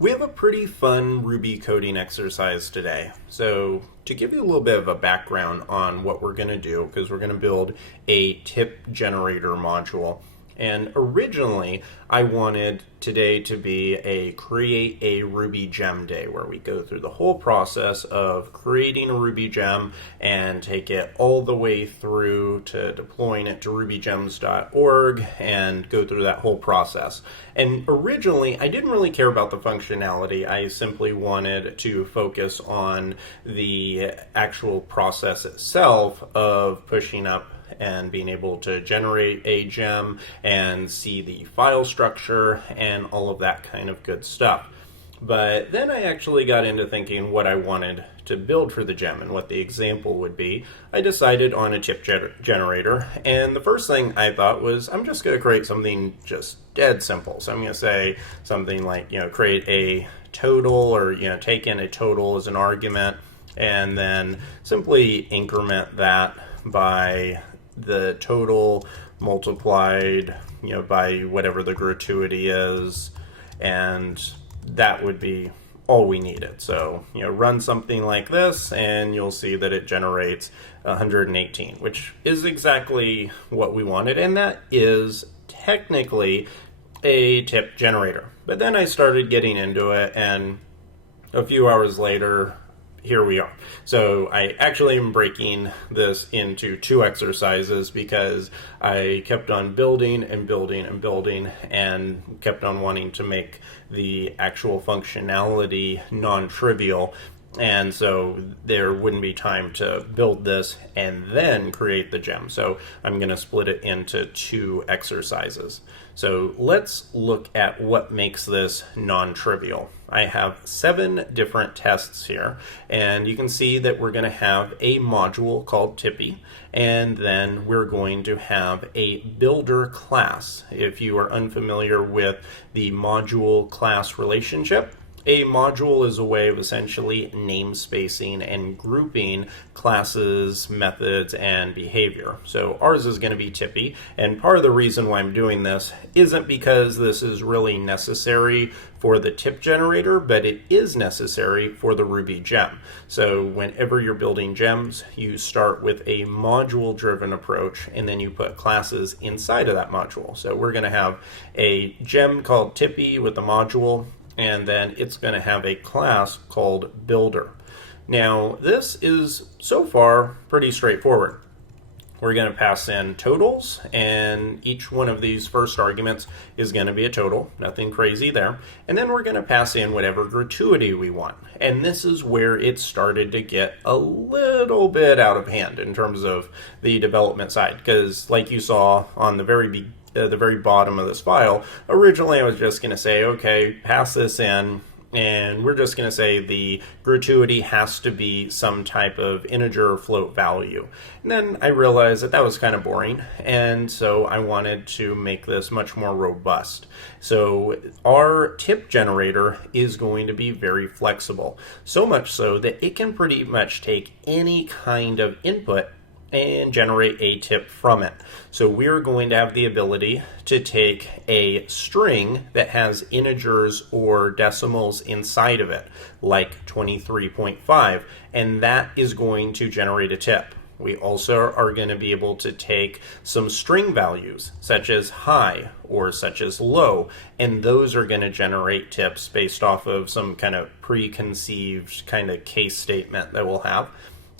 We have a pretty fun Ruby coding exercise today. So to give you a little bit of a background on what we're going to do, because we're going to build a tip generator module. And originally, I wanted today to be a create a Ruby gem day, where we go through the whole process of creating a Ruby gem and take it all the way through to deploying it to rubygems.org and go through that whole process. And originally, I didn't really care about the functionality. I simply wanted to focus on the actual process itself of pushing up and being able to generate a gem and see the file structure and all of that kind of good stuff. But then I actually got into thinking what I wanted to build for the gem and what the example would be. I decided on a tip generator, and the first thing I thought was I'm just going to create something just dead simple. So I'm going to say something like, create a total, or, take in a total as an argument, and then simply increment that by the total multiplied, by whatever the gratuity is, and that would be all we needed. So, run something like this, and you'll see that it generates 118, which is exactly what we wanted, and that is technically a tip generator. But then I started getting into it, and a few hours later, here we are. So I actually am breaking this into two exercises because I kept on building and building and building and kept on wanting to make the actual functionality non-trivial. And so there wouldn't be time to build this and then create the gem. So I'm going to split it into two exercises. So let's look at what makes this non-trivial. I have 7 different tests here, and you can see that we're going to have a module called Tippy, and then we're going to have a builder class. If you are unfamiliar with the module class relationship, a module is a way of essentially namespacing and grouping classes, methods, and behavior. So ours is going to be Tippy, and part of the reason why I'm doing this isn't because this is really necessary for the tip generator, but it is necessary for the Ruby gem. So whenever you're building gems, you start with a module-driven approach, and then you put classes inside of that module. So we're going to have a gem called Tippy with a module, and then it's going to have a class called Builder. Now, this is so far pretty straightforward. We're going to pass in totals, and each one of these first arguments is going to be a total, nothing crazy there. And then we're going to pass in whatever gratuity we want. And this is where it started to get a little bit out of hand in terms of the development side, because like you saw on the very bottom of this file, originally I was just going to say, okay, pass this in, and we're just going to say the gratuity has to be some type of integer or float value. And then I realized that that was kind of boring, and so I wanted to make this much more robust. So our tip generator is going to be very flexible, so much so that it can pretty much take any kind of input and generate a tip from it. So we're going to have the ability to take a string that has integers or decimals inside of it, like 23.5, and that is going to generate a tip. We also are going to be able to take some string values, such as high or such as low, and those are going to generate tips based off of some kind of preconceived kind of case statement that we'll have.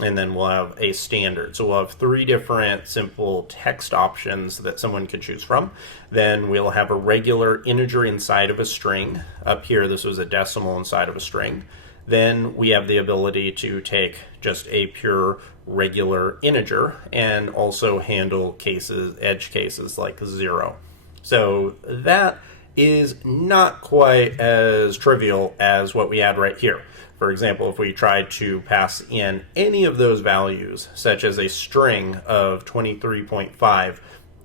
And then we'll have a standard. So we'll have 3 different simple text options that someone could choose from. Then we'll have a regular integer inside of a string. Up here, this was a decimal inside of a string. Then we have the ability to take just a pure regular integer and also handle cases, edge cases like 0. So that is not quite as trivial as what we had right here. For example, if we tried to pass in any of those values, such as a string of 23.5,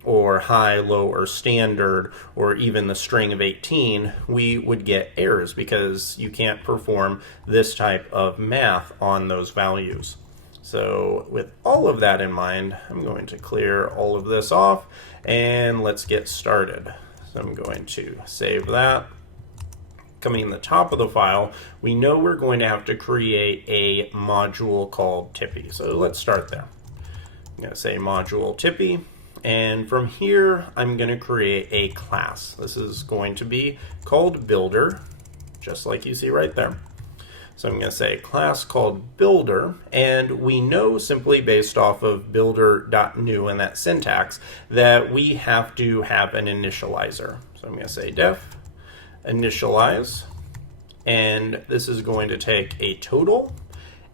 or high, low, or standard, or even the string of 18, we would get errors because you can't perform this type of math on those values. So with all of that in mind, I'm going to clear all of this off, and let's get started. So I'm going to save that. coming in the top of the file, we know we're going to have to create a module called Tippy. So let's start there. I'm going to say module Tippy. And from here, I'm going to create a class. This is going to be called Builder, just like you see right there. So I'm going to say a class called Builder, and we know simply based off of builder.new and that syntax that we have to have an initializer. So I'm going to say def initialize, and this is going to take a total,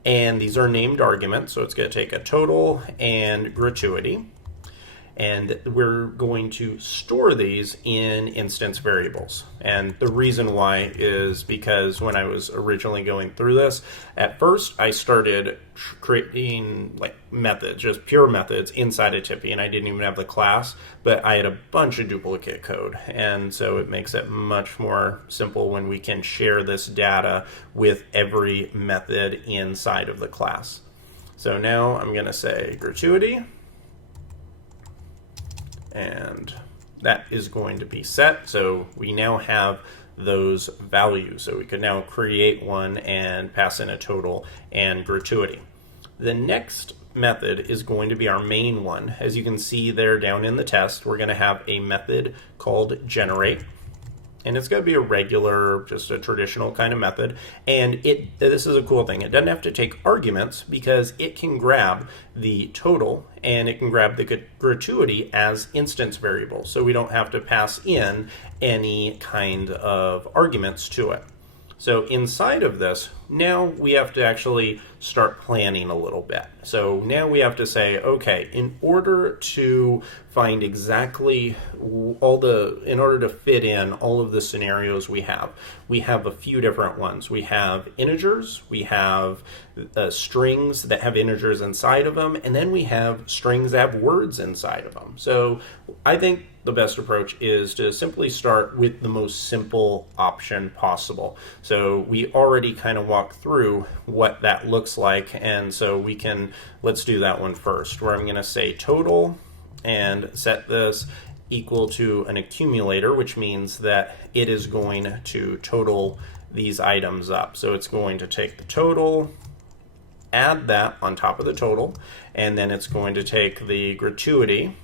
and these are named arguments, so it's going to take a total and gratuity. And we're going to store these in instance variables. And the reason why is because when I was originally going through this, at first I started creating like methods, just pure methods inside of Tippy, and I didn't even have the class, but I had a bunch of duplicate code. And so it makes it much more simple when we can share this data with every method inside of the class. So now I'm going to say gratuity, and that is going to be set. So we now have those values. So we could now create one and pass in a total and gratuity. The next method is going to be our main one. As you can see there down in the test, we're going to have a method called generate. And it's going to be a regular, just a traditional kind of method. And this is a cool thing. It doesn't have to take arguments because it can grab the total and it can grab the gratuity as instance variables. So we don't have to pass in any kind of arguments to it. So inside of this, now we have to actually start planning a little bit. So now we have to say, okay, in order to find exactly in order to fit in all of the scenarios we have a few different ones. We have integers, we have strings that have integers inside of them, and then we have strings that have words inside of them. So I think the best approach is to simply start with the most simple option possible. So we already kind of walked through what that looks like, and so let's do that one first, where I'm going to say total and set this equal to an accumulator, which means that it is going to total these items up. So it's going to take the total, add that on top of the total, and then it's going to take the gratuity,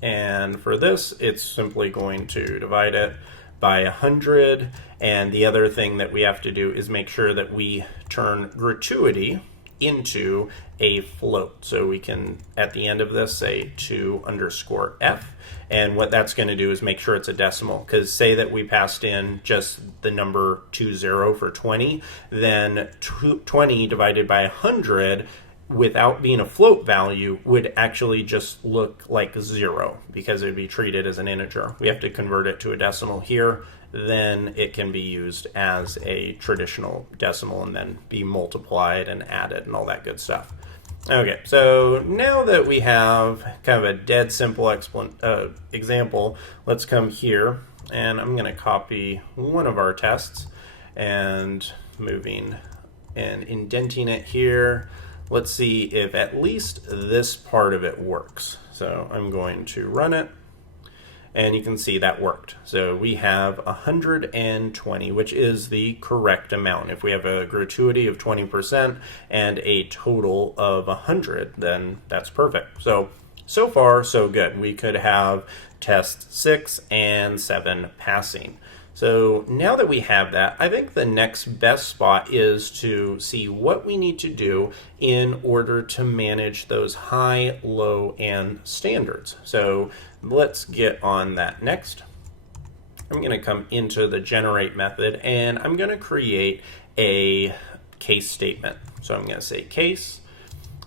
and for this it's simply going to divide it by 100. And the other thing that we have to do is make sure that we turn gratuity into a float. So we can, at the end of this, say 2_f. And what that's going to do is make sure it's a decimal. Because say that we passed in just the number 20 for 20, then 20 divided by 100 without being a float value would actually just look like 0 because it would be treated as an integer. We have to convert it to a decimal here, then it can be used as a traditional decimal and then be multiplied and added and all that good stuff. Okay, so now that we have kind of a dead simple example, let's come here and I'm going to copy one of our tests and moving and indenting it here. Let's see if at least this part of it works. So I'm going to run it, and you can see that worked. So we have 120, which is the correct amount. If we have a gratuity of 20% and a total of 100, then that's perfect. So far, so good. We could have test 6 and 7 passing. So now that we have that, I think the next best spot is to see what we need to do in order to manage those high, low, and standards. So let's get on that next. I'm going to come into the generate method and I'm going to create a case statement. So I'm going to say case,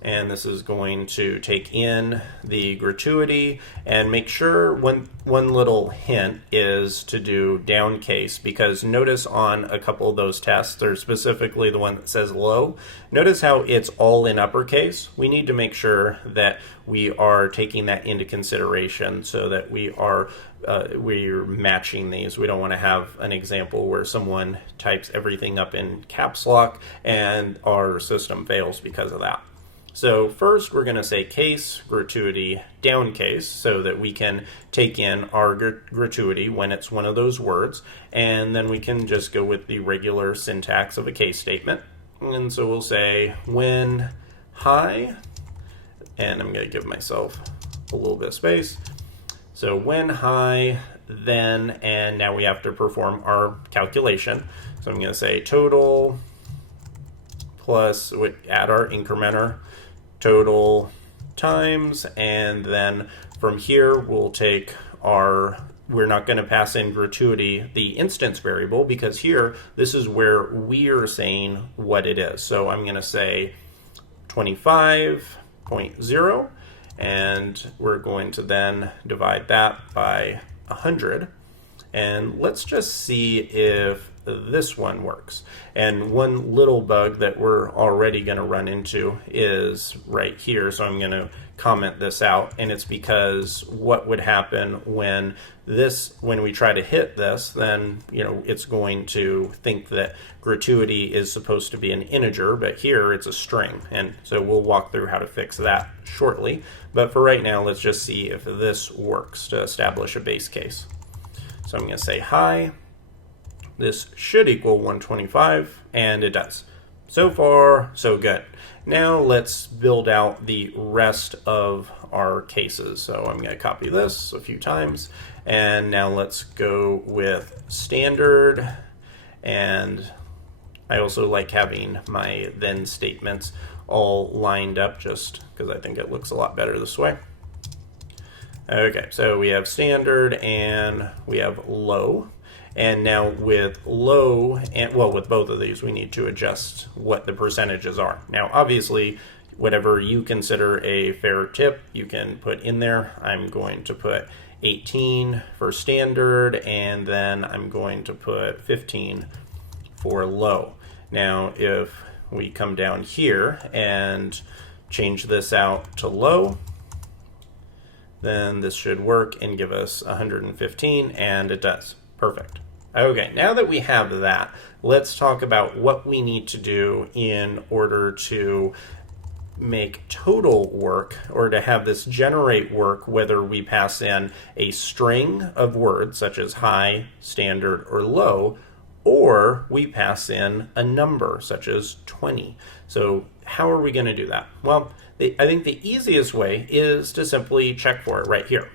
and this is going to take in the gratuity, and make sure one little hint is to do down case, because notice on a couple of those tests, or specifically the one that says low, notice how it's all in uppercase. We need to make sure that we are taking that into consideration so that we're matching these. We don't want to have an example where someone types everything up in caps lock and our system fails because of that. So first we're going to say case gratuity down case so that we can take in our gratuity when it's one of those words, and then we can just go with the regular syntax of a case statement. And so we'll say when high, and I'm going to give myself a little bit of space. So when high, then, and now we have to perform our calculation. So I'm going to say total plus, add our incrementer, total times, and then from here we'll take we're not going to pass in gratuity, the instance variable, because here this is where we're saying what it is. So I'm going to say 25.0, and we're going to then divide that by 100. And let's just see if this one works. And one little bug that we're already going to run into is right here. So I'm going to comment this out, and it's because what would happen when we try to hit this, then it's going to think that gratuity is supposed to be an integer, but here it's a string. And so we'll walk through how to fix that shortly. But for right now, let's just see if this works to establish a base case. So I'm going to say hi. This should equal 125, and it does. So far, so good. Now let's build out the rest of our cases. So I'm going to copy this a few times, and now let's go with standard. And I also like having my then statements all lined up just because I think it looks a lot better this way. Okay, so we have standard and we have low. And now with low, and well, with both of these, we need to adjust what the percentages are. Now, obviously, whatever you consider a fair tip, you can put in there. I'm going to put 18 for standard, and then I'm going to put 15 for low. Now, if we come down here and change this out to low, then this should work and give us 115, and it does. Perfect. Okay, now that we have that, let's talk about what we need to do in order to make total work, or to have this generate work, whether we pass in a string of words such as high, standard, or low, or we pass in a number such as 20. So how are we going to do that? Well, I think the easiest way is to simply check for it right here.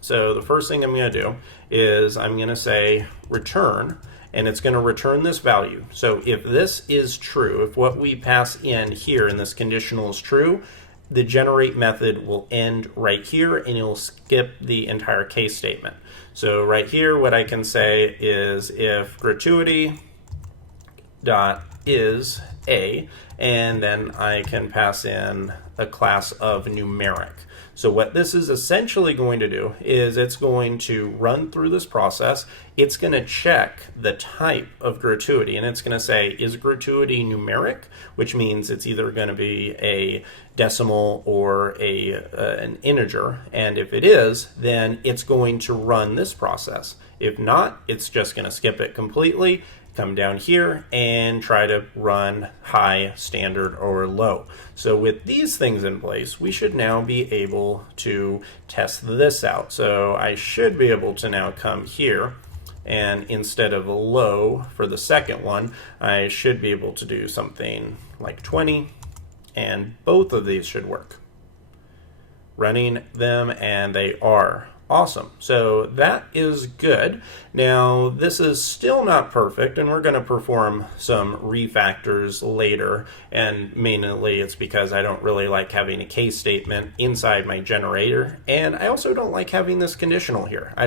So the first thing I'm going to do is I'm going to say return, and it's going to return this value. So if this is true, if what we pass in here in this conditional is true, the generate method will end right here, and it'll skip the entire case statement. So right here, what I can say is if gratuity dot is a, and then I can pass in a class of numeric. So what this is essentially going to do is it's going to run through this process. It's going to check the type of gratuity, and it's going to say, is gratuity numeric, which means it's either going to be a decimal or an integer. And if it is, then it's going to run this process. If not, it's just going to skip it completely, come down here and try to run high, standard, or low. So with these things in place, we should now be able to test this out. So I should be able to now come here, and instead of a low for the second one, I should be able to do something like 20, and both of these should work. Running them, and they are. Awesome. So that is good. Now, this is still not perfect, and we're going to perform some refactors later, and mainly it's because I don't really like having a case statement inside my generator, and I also don't like having this conditional here. I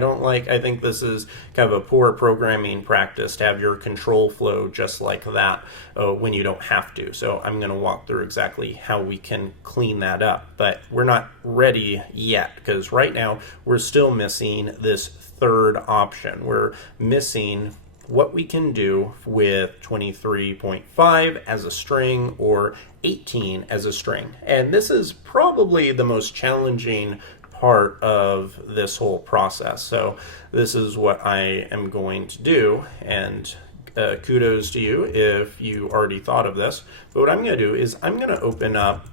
think this is kind of a poor programming practice to have your control flow just like that when you don't have to. So I'm going to walk through exactly how we can clean that up, but we're not ready yet, because right now we're still missing this third option. We're missing what we can do with 23.5 as a string or 18 as a string. And this is probably the most challenging part of this whole process. So this is what I am going to do, and kudos to you if you already thought of this. But what I'm going to do is I'm going to open up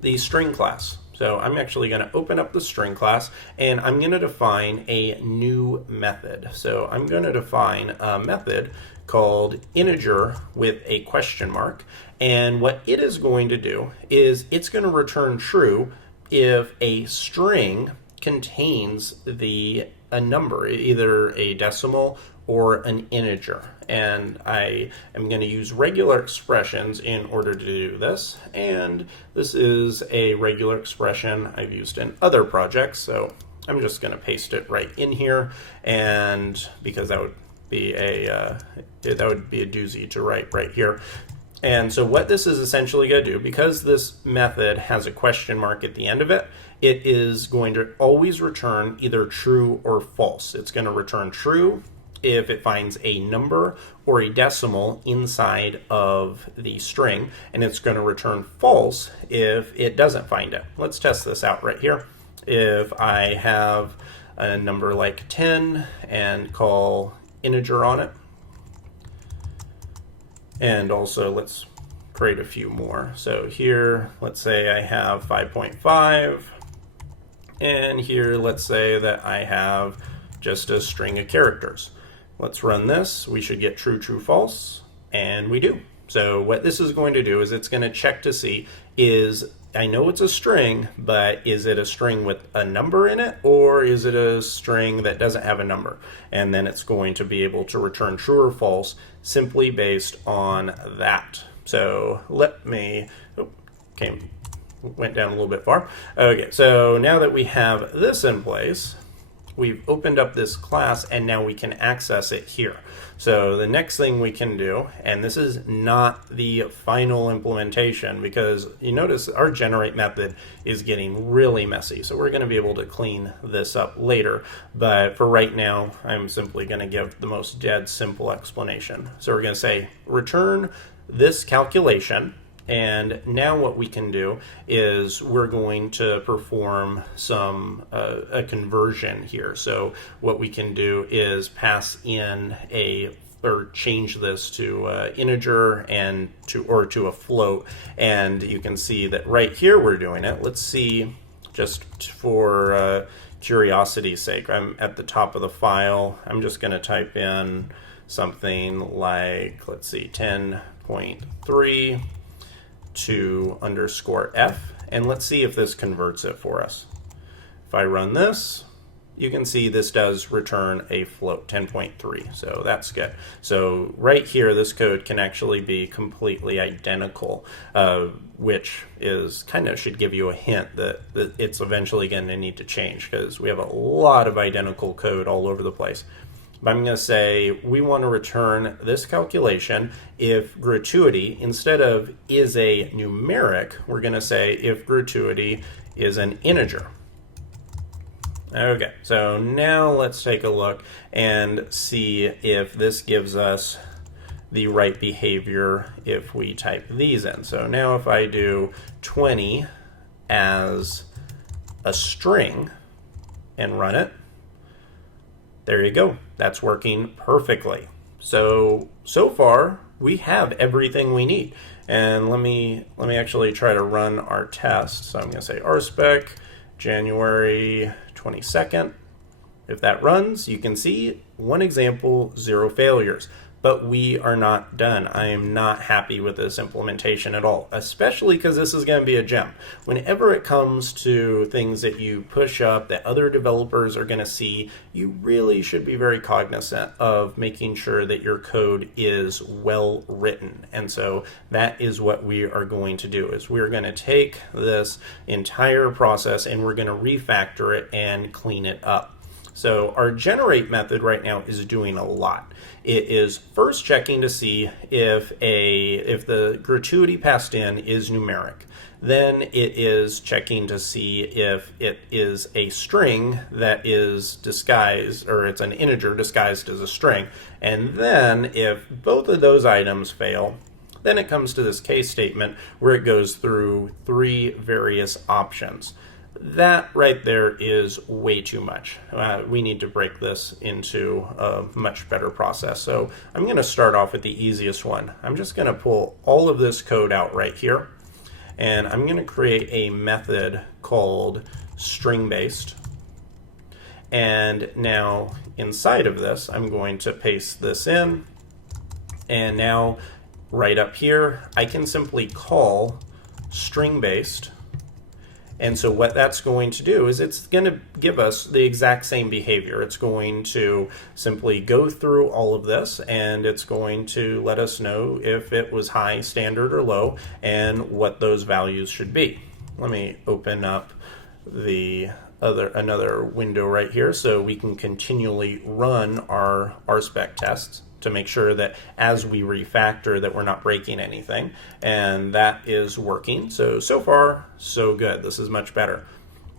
the string class. So I'm actually going to open up the string class, and I'm going to define a new method. So I'm going to define a method called integer with a question mark, and what it is going to do is it's going to return true if a string contains a number, either a decimal or an integer. And I am going to use regular expressions in order to do this, and this is a regular expression I've used in other projects, so I'm just going to paste it right in here, and because that would be a doozy to write right here. And so what this is essentially going to do, because this method has a question mark at the end of it, it is going to always return either true or false. It's going to return true if it finds a number or a decimal inside of the string, and it's going to return false if it doesn't find it. Let's test this out right here. If I have a number like 10 and call integer on it, and also let's create a few more. So here, let's say I have 5.5, and here let's say that I have just a string of characters. Let's run this. We should get true, true, false, and we do. So what this is going to do is it's going to check to see, I know it's a string, but is it a string with a number in it, or is it a string that doesn't have a number? And then it's going to be able to return true or false simply based on that. So let me, went down a little bit far. Okay, so now that we have this in place, we've opened up this class, and now we can access it here. So the next thing we can do, and this is not the final implementation, because you notice our generate method is getting really messy. So we're going to be able to clean this up later. But for right now, I'm simply going to give the most dead simple explanation. So we're going to say return this calculation. And now what we can do is we're going to perform a conversion here. So what we can do is pass in or change this to integer and to a float. And you can see that right here we're doing it. Let's see, just for curiosity's sake, I'm at the top of the file. I'm just going to type in something like, let's see, 10.3 to _f, and let's see if this converts it for us. If I run this, you can see this does return a float, 10.3, so that's good. So right here, this code can actually be completely identical, which is should give you a hint that it's eventually going to need to change, because we have a lot of identical code all over the place. But I'm going to say we want to return this calculation if gratuity, instead of is a numeric, we're going to say if gratuity is an integer. Okay, so now let's take a look and see if this gives us the right behavior if we type these in. So now if I do 20 as a string and run it, there you go. That's working perfectly. So far we have everything we need. And let me actually try to run our test. So I'm going to say rspec January 22nd. If that runs, you can see one example, 0 failures. But we are not done. I am not happy with this implementation at all, especially because this is going to be a gem. Whenever it comes to things that you push up that other developers are going to see, you really should be very cognizant of making sure that your code is well written. And so that is what we are going to do, is we're going to take this entire process and we're going to refactor it and clean it up. So our generate method right now is doing a lot. It is first checking to see if the gratuity passed in is numeric. Then it is checking to see if it is a string that is disguised, or it's an integer disguised as a string. And then if both of those items fail, then it comes to this case statement where it goes through 3 various options. That right there is way too much. We need to break this into a much better process. So I'm going to start off with the easiest one. I'm just going to pull all of this code out right here. and I'm going to create a method called StringBased. And now inside of this, I'm going to paste this in, and now right up here, I can simply call StringBased. And so what that's going to do is it's going to give us the exact same behavior. It's going to simply go through all of this, and it's going to let us know if it was high, standard, or low, and what those values should be. Let me open up another window right here so we can continually run our RSpec tests to make sure that as we refactor that we're not breaking anything, and that is working. So far so good. This is much better.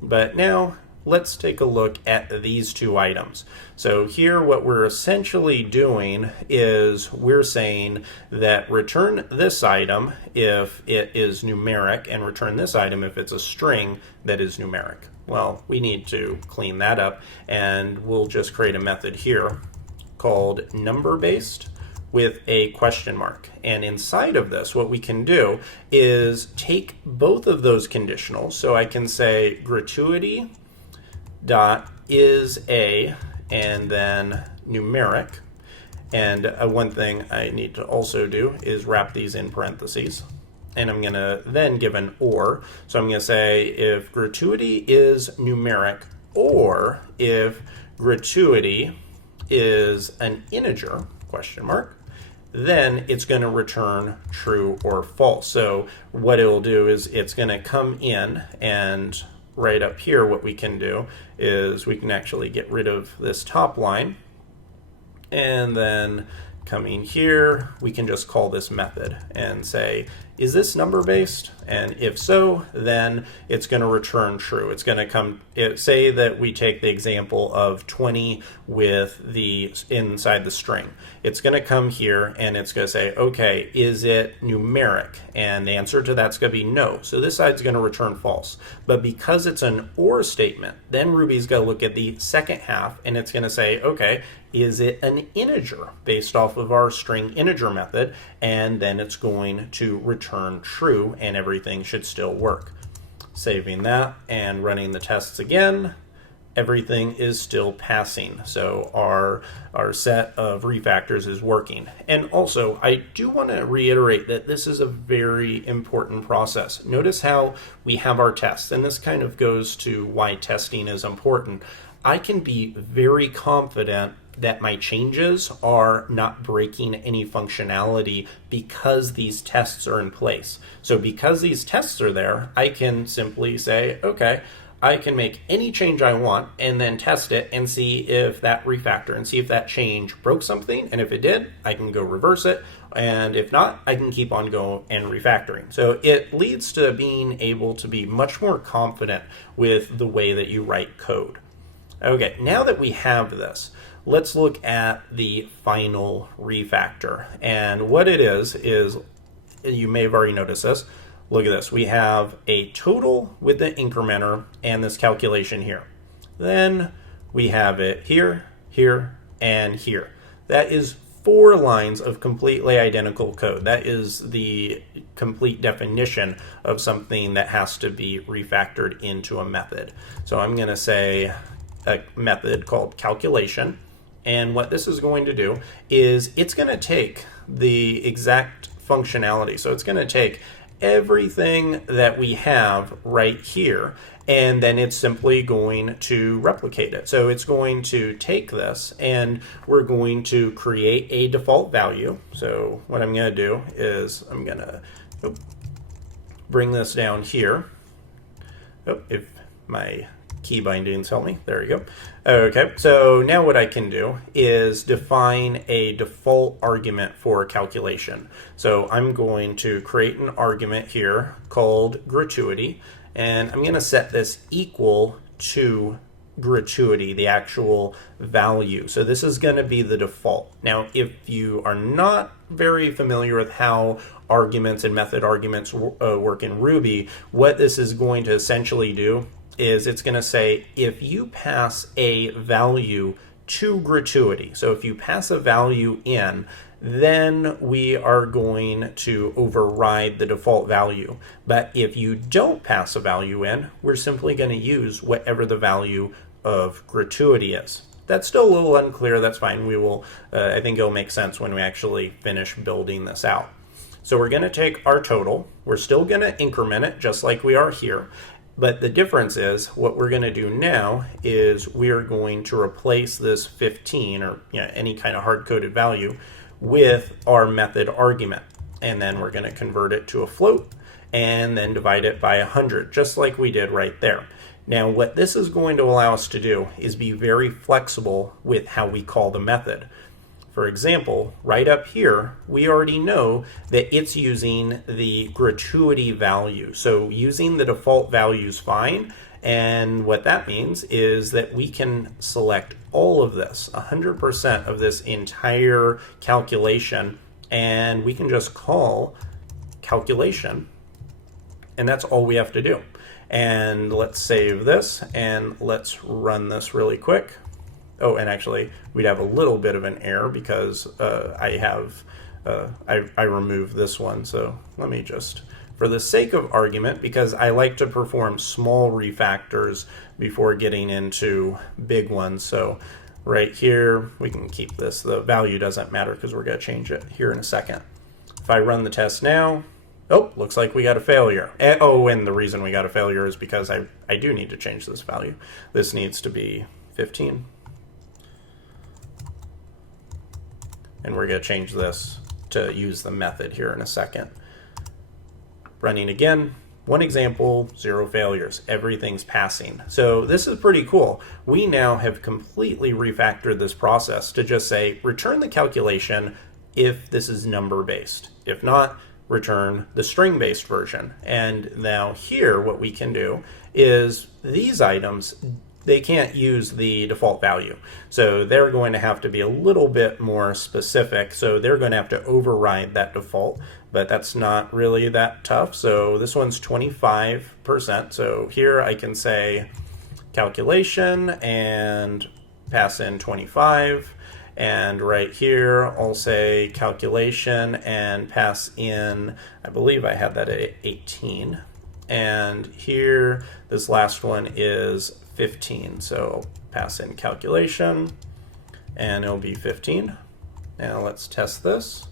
But now let's take a look at these two items. So here what we're essentially doing is we're saying that return this item if it is numeric and return this item if it's a string that is numeric. Well, we need to clean that up, and we'll just create a method here called NumberBased with a question mark. And inside of this, what we can do is take both of those conditionals. So I can say gratuity dot is a, and then numeric. And one thing I need to also do is wrap these in parentheses. And I'm going to then give an or. So I'm going to say if gratuity is numeric, or if gratuity is an integer, question mark, then it's going to return true or false. So what it'll do is it's going to come in, and right up here what we can do is we can actually get rid of this top line, and then coming here we can just call this method and say, is this number based? And if so, then it's going to return true. It's going to say that we take the example of 20 with the inside the string. It's going to come here and it's going to say, okay, is it numeric? And the answer to that's going to be no. So this side's going to return false. But because it's an or statement, then Ruby's going to look at the second half and it's going to say, okay, is it an integer based off of our string integer method? And then it's going to return true, and everything should still work. Saving that and running the tests again, everything is still passing. So our set of refactors is working. And also, I do want to reiterate that this is a very important process. Notice how we have our tests, and this kind of goes to why testing is important. I can be very confident that my changes are not breaking any functionality because these tests are in place. So because these tests are there, I can simply say, okay, I can make any change I want and then test it and see if that refactor and see if that change broke something. And if it did, I can go reverse it. And if not, I can keep on going and refactoring. So it leads to being able to be much more confident with the way that you write code. Okay, now that we have this, let's look at the final refactor. And what it is you may have already noticed this. Look at this. We have a total with the incrementer and this calculation here. Then we have it here, here, and here. That is 4 lines of completely identical code. That is the complete definition of something that has to be refactored into a method. So I'm going to say a method called calculation. And what this is going to do is it's going to take the exact functionality. So it's going to take everything that we have right here, and then it's simply going to replicate it. So it's going to take this, and we're going to create a default value. So what I'm going to do is I'm going to bring this down here. If my key bindings help me. There we go. Okay, so now what I can do is define a default argument for calculation. So I'm going to create an argument here called gratuity, and I'm going to set this equal to gratuity, the actual value. So this is going to be the default. Now, if you are not very familiar with how arguments and method arguments work in Ruby, what this is going to essentially do is it's going to say if you pass a value to gratuity, so if you pass a value in, then we are going to override the default value. But if you don't pass a value in, we're simply going to use whatever the value of gratuity is. That's still a little unclear. That's fine. We will, I think it'll make sense when we actually finish building this out. So we're going to take our total. We're still going to increment it just like we are here. But the difference is what we're going to do now is we are going to replace this 15 or any kind of hard-coded value with our method argument. And then we're going to convert it to a float and then divide it by 100, just like we did right there. Now, what this is going to allow us to do is be very flexible with how we call the method. For example, right up here, we already know that it's using the gratuity value. So using the default value is fine. And what that means is that we can select all of this, 100% of this entire calculation, and we can just call calculation. And that's all we have to do. And let's save this and let's run this really quick. Oh, and actually, we'd have a little bit of an error because I removed this one. So let me just, for the sake of argument, because I like to perform small refactors before getting into big ones. So right here, we can keep this. The value doesn't matter because we're going to change it here in a second. If I run the test now, oh, looks like we got a failure. And the reason we got a failure is because I do need to change this value. This needs to be 15. And we're going to change this to use the method here in a second. Running again, one example, 0 failures. Everything's passing. So this is pretty cool. We now have completely refactored this process to just say, return the calculation if this is number-based. If not, return the string-based version. And now here, what we can do is these items, they can't use the default value. So they're going to have to be a little bit more specific. So they're going to have to override that default, but that's not really that tough. So this one's 25%. So here I can say calculation and pass in 25. And right here, I'll say calculation and pass in, I believe I had that at 18. And here, this last one is 15. So pass in calculation and it'll be 15. Now let's test this.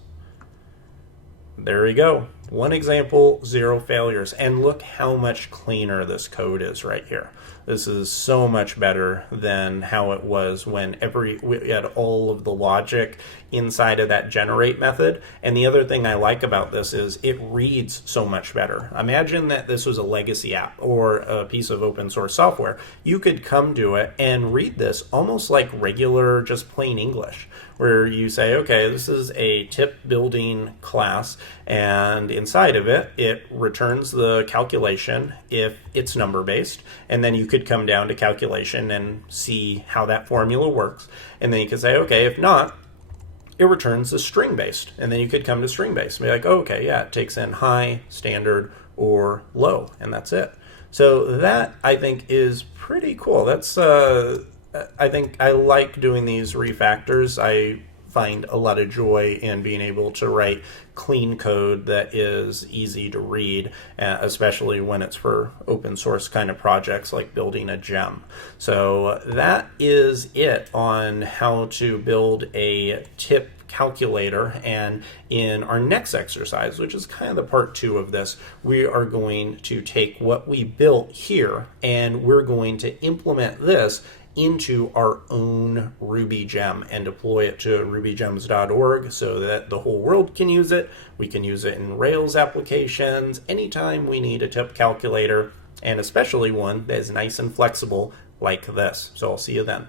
There we go. One example, 0 failures. And look how much cleaner this code is right here. This is so much better than how it was when we had all of the logic inside of that generate method. And the other thing I like about this is it reads so much better. Imagine that this was a legacy app or a piece of open source software. You could come to it and read this almost like regular, just plain English, where you say, okay, this is a tip building class, and inside of it, it returns the calculation if it's number-based, and then you could come down to calculation and see how that formula works, and then you could say, okay, if not, it returns the string-based, and then you could come to string-based and be like, oh, okay, yeah, it takes in high, standard, or low, and that's it. So that, I think, is pretty cool. That's I think I like doing these refactors. I find a lot of joy in being able to write clean code that is easy to read, especially when it's for open source kind of projects like building a gem. So that is it on how to build a tip calculator. And in our next exercise, which is kind of the part 2 of this, we are going to take what we built here and we're going to implement this into our own Ruby gem and deploy it to rubygems.org so that the whole world can use it. We can use it in Rails applications anytime we need a tip calculator, and especially one that is nice and flexible like this. So I'll see you then.